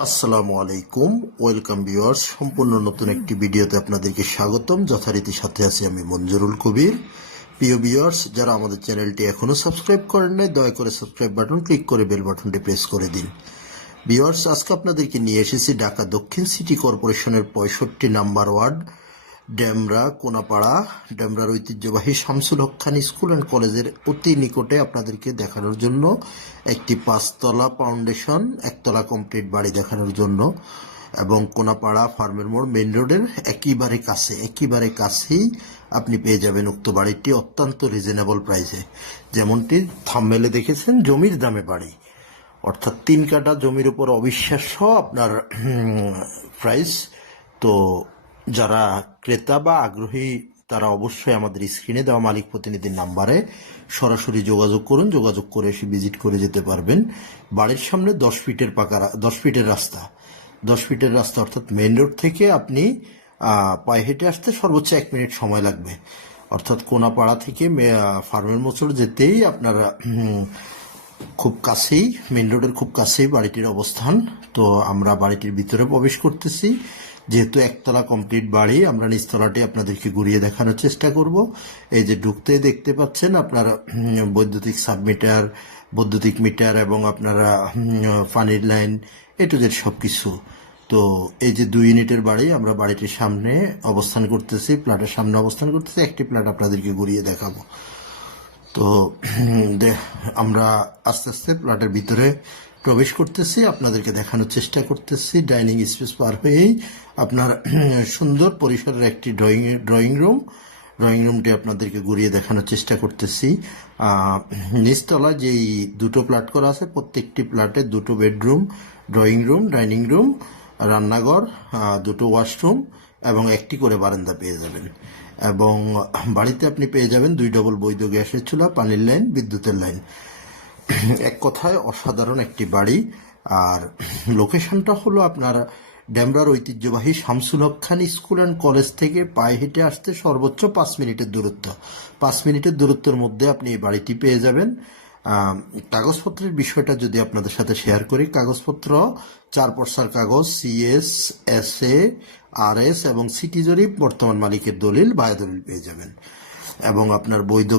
আসসালামু আলাইকুম, welcome viewers. সম্পূর্ণ নতুন একটি ভিডিওতে আপনাদেরকে স্বাগতম। যথারীতি সাথে আছি আমি মঞ্জুরুল কবির। প্রিয় ভিউয়ার্স, যারা আমাদের চ্যানেলটি এখনো সাবস্ক্রাইব করেন নাই, দয়া করে সাবস্ক্রাইব বাটন ক্লিক করে বেল বাটনটি প্রেস করে দিন। ভিউয়ার্স, আজকে আপনাদেরকে নিয়ে এসেছি ঢাকা দক্ষিণ সিটি কর্পোরেশনের 65 নাম্বার ওয়ার্ড ডেমরা কোনাপাড়া। ডেমরার ঐতিহ্যবাহী শামসুল হক খান স্কুল অ্যান্ড কলেজের অতি নিকটে আপনাদেরকে দেখানোর জন্য একটি 5তলা ফাউন্ডেশন, 1তলা কমপ্লিট বাড়ি দেখানোর জন্য, এবং কোনাপাড়া ফার্মের মোড় মেইন রোডের একেবারে কাছেই আপনি পেয়ে যাবেন উক্ত বাড়িটি অত্যন্ত রিজনেবল প্রাইসে। যেমনটি থাম্বনেলে দেখেছেন, জমির দামে বাড়ি, অর্থাৎ 3 কাঠা জমির উপর অবিশ্বাস্য আপনার প্রাইস। তো যারা ক্রেতা বা আগ্রহী তারা অবশ্যই আমাদের স্ক্রিনে দেওয়া মালিক প্রতিনিধির নাম্বারে সরাসরি যোগাযোগ করুন। যোগাযোগ করে এসে ভিজিট করে যেতে পারবেন। বাড়ির সামনে 10 ফিটের রাস্তা, 10 ফিটের রাস্তা, অর্থাৎ মেইন রোড থেকে আপনি পায়ে হেঁটে আসতে সর্বোচ্চ 1 মিনিট সময় লাগবে। অর্থাৎ কোনাপাড়া থেকে ফার্মের মোচড় যেতেই আপনার খুব কাছেই, মেইন রোডের খুব কাছেই বাড়িটির অবস্থান। তো আমরা বাড়িটির ভিতরে প্রবেশ করতেছি। যেহেতু 1তলা কমপ্লিট বাড়ি, আমরা নিচতলাটি আপনাদেরকে ঘুরিয়ে দেখানোর চেষ্টা করব। এই যে ঢুকতে দেখতে পাচ্ছেন আপনার বৈদ্যুতিক সাবমিটার, বৈদ্যুতিক মিটার এবং আপনারা পানির লাইন, এ টু জেড সব কিছু। তো এই যে 2 ইউনিটের বাড়ি, আমরা বাড়িটির সামনে অবস্থান করতেছি, প্লটের সামনে অবস্থান করতেছি। একটি প্লট আপনাদেরকে ঘুরিয়ে দেখাবো। তো আমরা আস্তে আস্তে প্লটের ভিতরে প্রবেশ করতেছি, আপনাদেরকে দেখানোর চেষ্টা করতেছি। ডাইনিং স্পেস পার হয়েই আপনার সুন্দর পরিসরের একটি ড্রয়িং রুমটি আপনাদেরকে ঘুরিয়ে দেখানোর চেষ্টা করতেছি। নিচতলা যেই 2টো প্লট করা আছে, প্রত্যেকটি প্লটে 2টো bedroom, drawing room, dining room, রান্নাঘর, 2টো ওয়াশরুম এবং একটি করে বারান্দা পেয়ে যাবেন। এবং বাড়িতে আপনি পেয়ে যাবেন 2 ডবল বৈধ গ্যাসের চুলা, পানির লাইন, বিদ্যুতের লাইন। এক কথায় অসাধারণ একটি বাড়ি। আর লোকেশনটা হলো আপনার ডেমরার ঐতিহ্যবাহী Shamsul Haque Khan school and college থেকে পায়ে হেঁটে আসতে সর্বোচ্চ 5 মিনিটের দূরত্ব। 5 মিনিটের দূরত্বের মধ্যে আপনি এই বাড়িটি পেয়ে যাবেন। কাগজপত্রের বিষয়টা যদি আপনাদের সাথে শেয়ার করি, কাগজপত্র 4 পর্সার কাগজ, CS, SA, RS এবং সিটি জরিপ, বর্তমান মালিকের দলিল, বায়া দলিল পেয়ে যাবেন। এবং আপনার বৈধ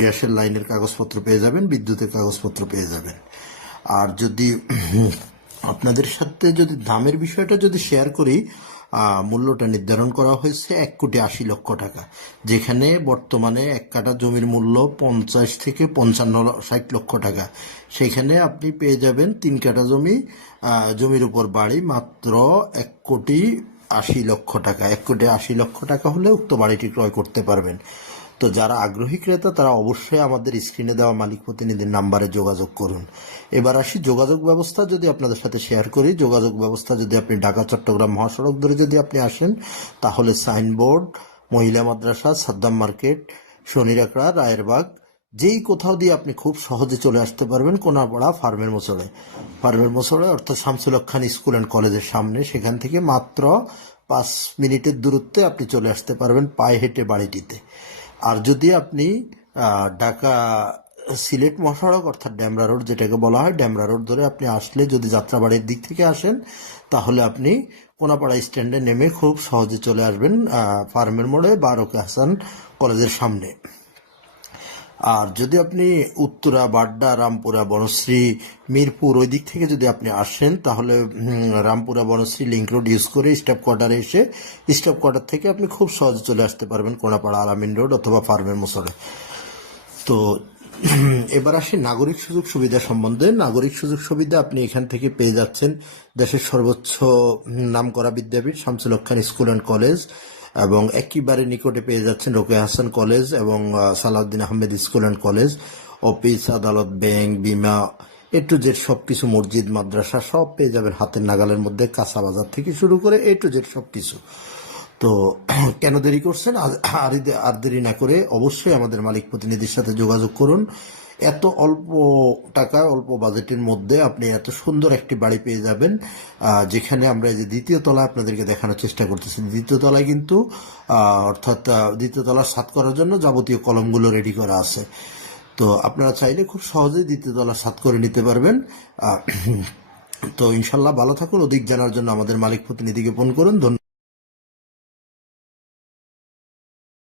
গ্যাসের লাইনের কাগজপত্র পেয়ে যাবেন, বিদ্যুতের কাগজপত্র পেয়ে যাবেন। আর যদি আপনাদের সাথে যদি দামের বিষয়টা যদি শেয়ার করি, মূল্যটা নির্ধারণ করা হয়েছে 1,80,00,000 টাকা, যেখানে বর্তমানে 1 কাঠা জমির মূল্য 50 থেকে 55-60 লক্ষ টাকা। সেখানে আপনি পেয়ে যাবেন 3 কাঠা জমির উপর বাড়ি মাত্র 1,80,00,000 টাকা। 1,80,00,000 টাকা হলে উক্ত বাড়িটি ক্রয় করতে পারবেন। তো যারা আগ্রহী ক্রেতা তারা অবশ্যই আমাদের স্ক্রিনে দেওয়া মালিক প্রতিনিধির নাম্বারে যোগাযোগ করুন। এবার আসি যোগাযোগ ব্যবস্থা যদি আপনাদের সাথে শেয়ার করি। যোগাযোগ ব্যবস্থা যদি আপনি ঢাকা চট্টগ্রাম মহাসড়ক ধরে যদি আপনি আসেন, তাহলে সাইনবোর্ড, মহিলা মাদ্রাসা, সাদ্দাম মার্কেট, শনিরাকড়া, রায়েরবাগ, যেই কোথাও দিয়ে আপনি খুব সহজে চলে আসতে পারবেন কোনাপাড়া ফার্মের মোচড়ে, অর্থাৎ শামসুল হক খান স্কুল অ্যান্ড কলেজের সামনে। সেখান থেকে মাত্র 5 মিনিটের দূরত্বে আপনি চলে আসতে পারবেন পায়ে হেঁটে বাড়িটিতে। আর যদি আপনি ঢাকা সিলেট মহাসড়ক অর্থাৎ ডেমরা রোড যেটাকে বলা হয়, ডেমরা রোড ধরে আপনি আসলে, যদি যাত্রাবাড়ির দিক থেকে আসেন, তাহলে আপনি কোনাপাড়া স্ট্যান্ডে নেমে খুব সহজে চলে আসবেন ফার্মের মোড়ে বা রোকে হাসান কলেজের সামনে। আর যদি আপনি উত্তরা, বাড্ডা, রামপুরা, বনশ্রী, মিরপুর ওই দিক থেকে যদি আপনি আসেন, তাহলে Rampura Banasree link road use করে স্টাফ কোয়ার্টারে এসে স্টাফ কোয়ার্টার থেকে আপনি খুব সহজে চলে আসতে পারবেন কোনাপাড়া আলামিন রোড অথবা ফার্মের মোচড়ে। তো এবার আসি নাগরিক সুযোগ সুবিধা সম্বন্ধে। নাগরিক সুযোগ সুবিধা আপনি এখান থেকে পেয়ে যাচ্ছেন দেশের সর্বোচ্চ নামকরা বিদ্যাপীঠ Shamsul Haque Khan school and college, এবং একেবারে নিকটে পেয়ে যাচ্ছেন রোকেয়া হাসান কলেজ এবং Salauddin Ahmed school and college. Office, আদালত, ব্যাংক, বিমা, এ টু জেড সবকিছু, মসজিদ, মাদ্রাসা সব পেয়ে যাবেন হাতের নাগালের মধ্যে, কাঁচা বাজার থেকে শুরু করে এ টু জেড সবকিছু। তো কেন দেরি করছেন? আর দেরি না করে অবশ্যই আমাদের মালিক প্রতিনিধির সাথে যোগাযোগ করুন। এত অল্প টাকায়, অল্প বাজেটের মধ্যে আপনি এত সুন্দর একটি বাড়ি পেয়ে যাবেন। যেখানে আমরা এই যে 2য় তলায় আপনাদেরকে দেখানোর চেষ্টা করতেছি। 2য় তলায় কিন্তু অর্থাৎ 2য় তলা ছাদ করার জন্য যাবতীয় কলমগুলো রেডি করা আছে। তো আপনারা চাইলে খুব সহজেই 2য় তলা ছাদ করে নিতে পারবেন। তো ইনশাল্লাহ ভালো থাকুন। অধিক জানার জন্য আমাদের মালিক প্রতিনিধিকে ফোন করুন। ধন্যবাদ।